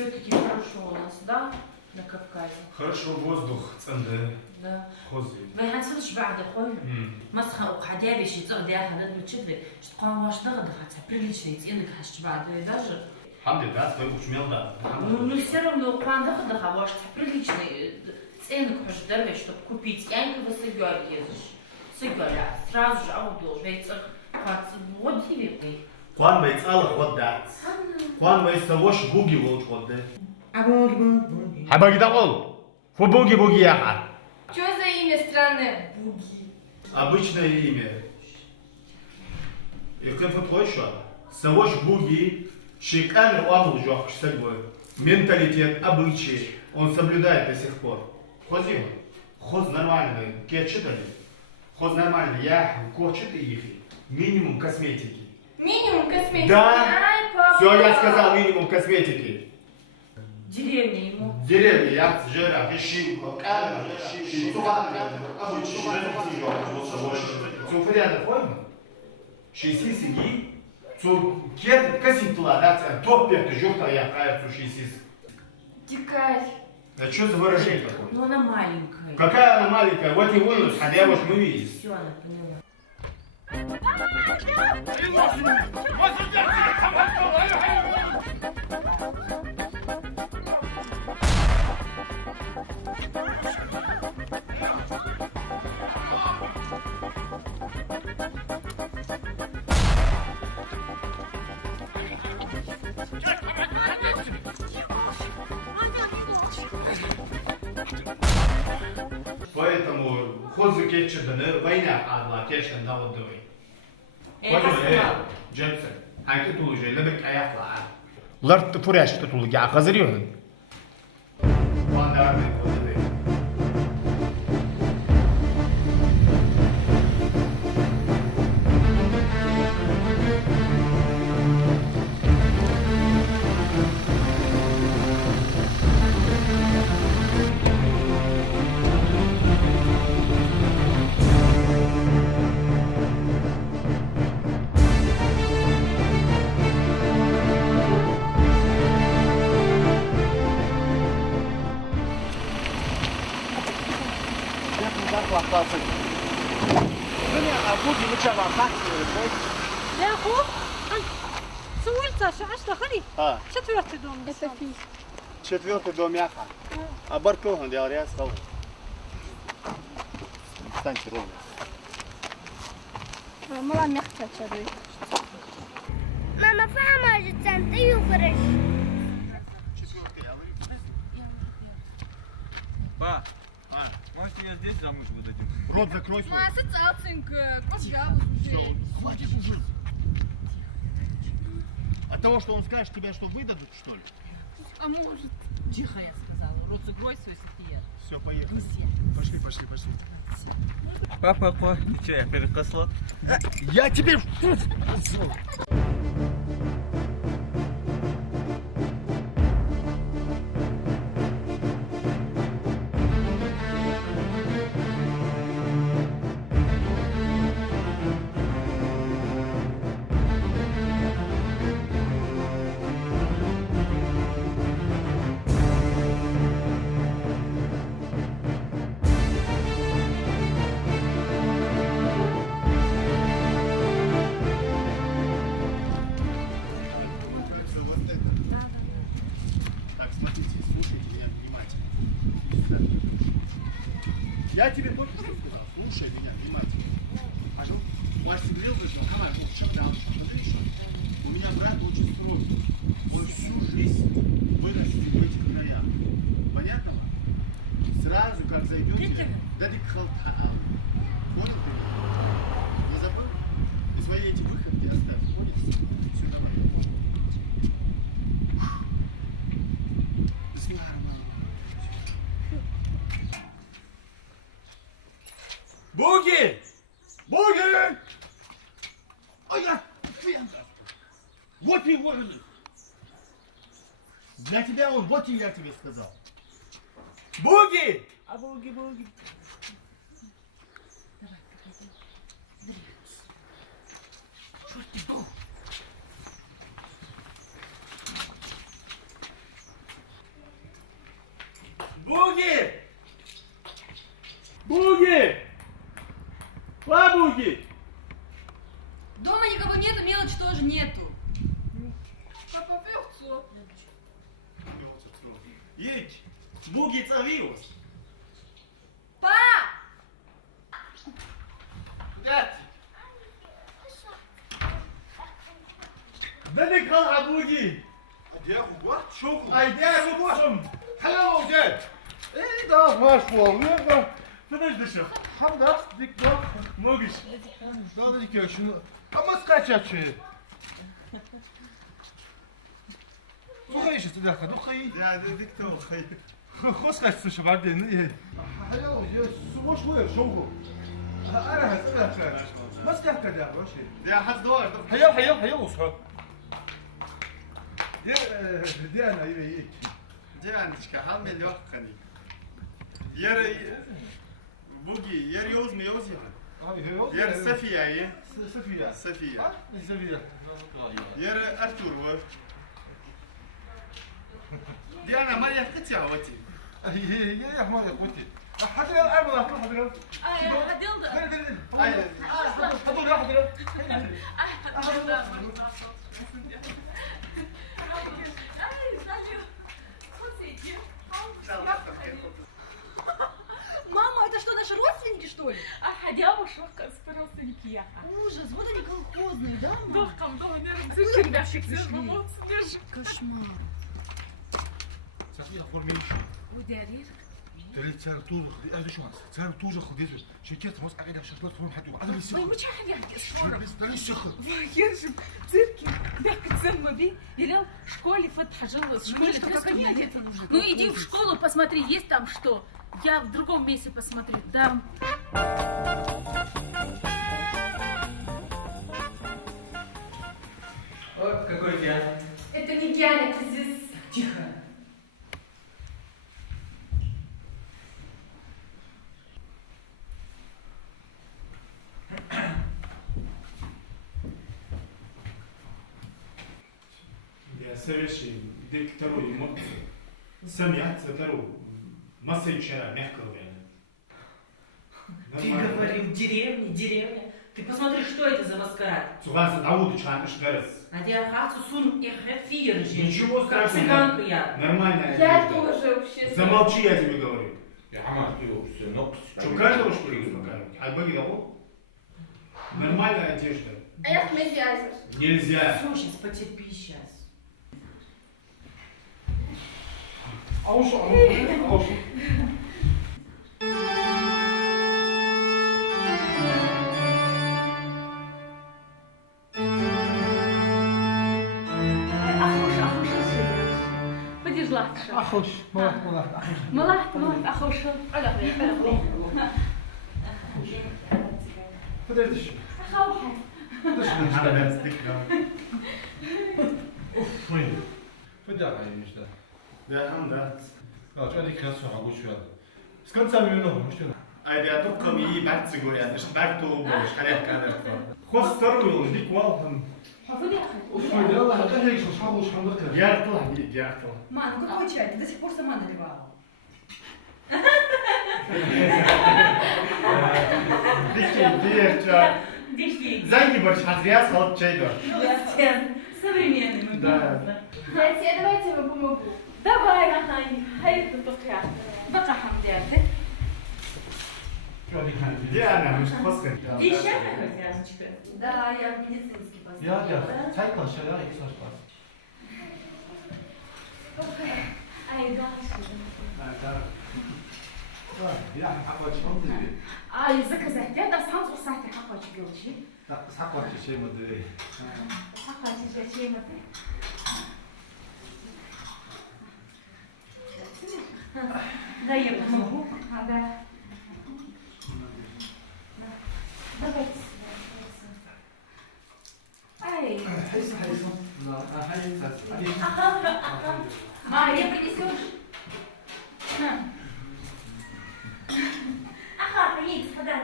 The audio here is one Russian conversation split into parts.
Все-таки хорошо у нас, да? На Кавказе. Хорошо, воздух, ценды. Да. Хози. Вы хансилш بعد خوي. مسخة وقعدها باش يتغدى هذا بتشدي. تقوم واش دغدغ прилично идти انك حش بعد даже. الحمد لله твой учмел да. Ну все равно قوان دغدغ واش прилично ценник حش дербе, чтобы купить. Я не высыгаю езжу. Сыгаю. Сразу же аудио бейцах. Вот дивный. قوان بيتسأل خودة. قوان بيستوش بوجي ووش خودة. حبا كده قول. فو بوجي يا خال. Что за имя странное? Буги. Обычное имя. И как вот еще? Савош буги, шикарный уамл жёг, что такое? Менталитет, обычаи, он соблюдает до сих пор. Хози, хоз нормальный, кетчитали. Хоз нормальный, я кочет их. Минимум косметики. Минимум косметики? Да. Ай, папа. Все, я сказал минимум косметики. Деревня ему. Деревья, я жира, вещи, zu verder koyma. Şeysiz gi, zu ket kasintla da top пять жёгта я кая su şeysiz. Дикарь. А что за выражение такое? Ну она маленькая. Какая она маленькая? Вот и вынос, хотя вот мы видим. Все, она поняла. Поэтому хозы кетчеданы война адла кетчен да вот дой. Джексон. Айки тулу жейле бек аякла. Лар тфуряш тулу га газырıyor. Вандар бек коды. يا أخو سويت شعش دخلي А, четвертый дом. Это фиг. четвертый дом яха. А баркохан я ряд стал. Встаньте ровно. Мала мягкая чары. Мама, фама же центр югорыш. Па, может я здесь замуж выдадим? Рот закрой свой. Ассоциацинка, Всё, хватит уже. От того, что он скажет, тебя что, выдадут, что ли? А может? Тихо, я сказала. Рот закрой свой, София. Все, поехали. Пошли. Папа, ты что, я перекосла? Я тебе... Я тебе только что сказал, слушай меня внимательно. Пожалуйста. Вася говорил, что камера, смотри, что у меня брат очень строгий. Он всю жизнь вырастет в этих краях. Понятно вам? Сразу, как зайдете, дайте халтау. Понял ты? Не забыл? И свои эти выходки оставь. Понял? Все, давай. Буги! Боги! А я вот и вороны. Для тебя он, вот и я тебе сказал. Буги! А боги. Буги! Дома никого нету, мелочи тоже нету. Едь! Буги цавиус! Па! Дядь! ده اللي كان ابوجي يا وقت شغل ايديا وقوشم حلو وجد ايه ده ماش والله فداش دشخ حمد ديك ده موقش ده ديك شنو اما سكاتشاتش فخيش تدخل دخي يا ديك تو خي خص كاش بعدين ايه حلو يا سمو شويه شغل انا هسألك ما سكت كده ماشي يا حد دوار هيا وصل يا دي انا ايه دي عندك حال مليون خني ير بوجي ير يوز ميوز ير سفيا ايه سفيا سفيا سفيا ير ارتور وف دي انا ما يفقت يا وتي يا حمار يا اخوتي حد يلعب ولا حد يلعب Мама, это что, наши родственники, что ли? Ходила шока с родственники. Ужас, вот они колхозные, да? Doch, komm, doch, ne, zirkindavšik zirkamo. Кошмар. صافي فورميشن Ударил. ترى تسال توجه هذا شو تسال توجه خديته شركات مصر قاعده شغلات فورم حد هذا Ой, بيسخن мы чай я скоро. ده يسخن Ержим, цирки. Бяк цемма би. Велел в школе فتح жила. В школе что, как они одеты нужно? Ну иди в школу, посмотри, есть там что. Я в другом месте посмотрю. Там. Вот какой океан. Это не океан, это здесь... Тихо. يا سرشي ديك ترو يموت سمعت ترو ما سيشارع مягкого يعني Ты говорил, деревня. Ты посмотри, что это за маскарад. Цуган Дауд Чанаш Дерес. Надя сун их эфир же. Ничего Как страшного. цыганка я. Нормально. Я тоже вообще. Замолчи, я тебе говорю. Я хамат его, все, но... Что, каждого что ли успокаивать? А боги того? Нормальная одежда. А я в медиазер. Нельзя. Все, сейчас потерпи сейчас. اوصل Поди жлатша. اخش ما Малахт, ахоша. تدريش هذا بس ذكرى. اوف وين فدا عايش ده يا حمد. جاني كاسو عقول شو هذا سكنت سامي منه مش كده أيدي أتوقع مي بعد سجوا يعني مش بعد تو مش خليها كذا. خلاص تروي وديك واضح. حفظي يا أخي. اوف وين يلا هذا هيك اصحابه وش حمدك يا طلع بيك يا طلع. Ма, ну какой чай? Ты до сих пор сама наливала. Девча. Дишли. Зайди больше Андреас вот чай да. Современный мы. Да. Давайте я вам помогу. Давай, Ахань. Хай тут пока. Пока хамдяты. Где она? Мы же после. Ты еще хозяйственочка? Да, я в медицинский يا поставила. يا تايكل شغال يسمع باس Ай, дальше. يا حقك شنطي Ай, заказать. Я до самого сайта хапачи gelişi. لا بس حقك شيء ما ادري Хапачи зачем это? Да, я помогу. Да. Давайте. Ай. حس حس لا حس Мария, принесешь? На. Ага, Никс, подай.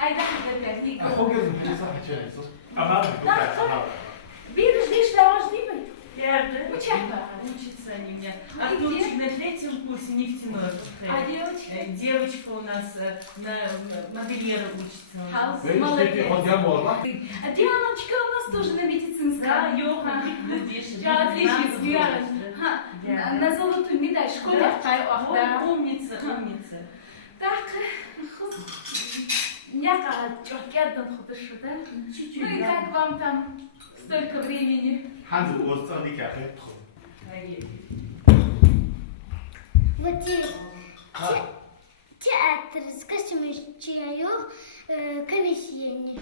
Ай, дай опять, Никс. اخوك لازم حس صح شيء أمام. Видишь, лишь там аж не Верно. Учатся. Учатся они у меня. Артурчик на 3-м курсе нефтяной. А девочки? Девочка у нас на модельера учится. Молодец. можно? А Дианочка у нас тоже на медицинском. Да, Йоха, надеюсь. Я отличница, Диана. На золотую медаль в школе. Да, умница, умница. Так, няка, чокедан ходишь, да? Чуть-чуть. Ну и как вам там столько времени? Ханзу Остан дик ахет. Вот театр, скажем, чаю, комиссияне.